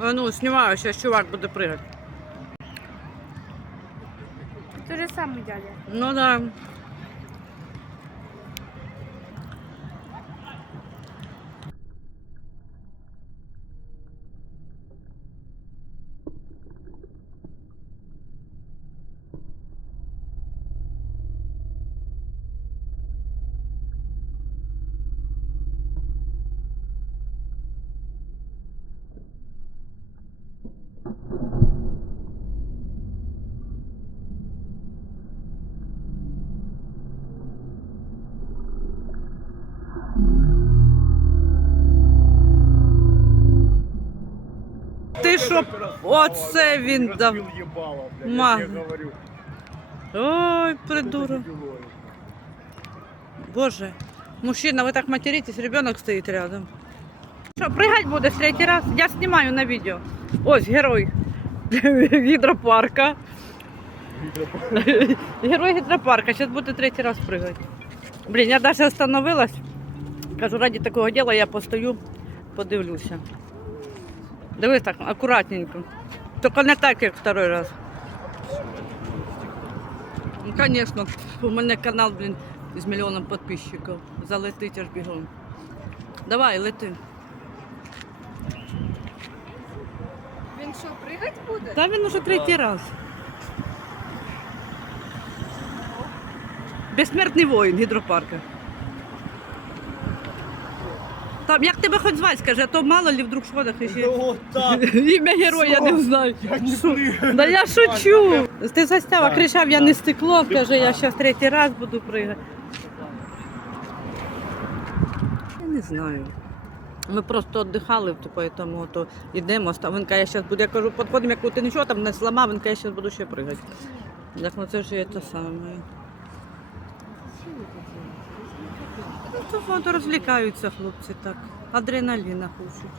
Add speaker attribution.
Speaker 1: А ну, снимаю, сейчас чувак буде прыгать.
Speaker 2: То же самое дядя.
Speaker 1: Ну да. Ти що? Оце він дав. Ма. Ой, придурок. Боже. Мужчина, ви так материтесь, ребенок стоїть рядом. Що, пригать будеш третій раз? Я знімаю на відео. Ось герой гідропарка. Герой гідропарка, зараз буде третій раз пригати. Блін, я навіть остановилась. Кажу, раді такого діла я постою, подивлюся. Дивись так, акуратненько. Тільки не так, як второй раз. Ну, конечно, у мене канал, блін, з мільйоном підписчиків. Залетить аж бігом. Давай, лети.
Speaker 2: Він що, пригать буде?
Speaker 1: Та він уже третій раз. Безсмертний воїн гідропарка. Там, як тебе хоч звати, скажи, а то мало ли вдруг що так ще.
Speaker 3: Вот так.
Speaker 1: Ім'я героя не знаю.
Speaker 3: Я не прыгаю.
Speaker 1: Да я шучу. Ти застява, кричав, я не стекло, каже, я зараз третій раз буду пригати. Я не знаю. Ми просто віддихали, тому то йдемо. Він каже, я зараз буду, я кажу, підходимо, як ти нічого там не зламав, він каже, я зараз буду ще пригати. Так, ну це ж є те саме. Ну, то розвлікаються хлопці так. Адреналіна хочуть.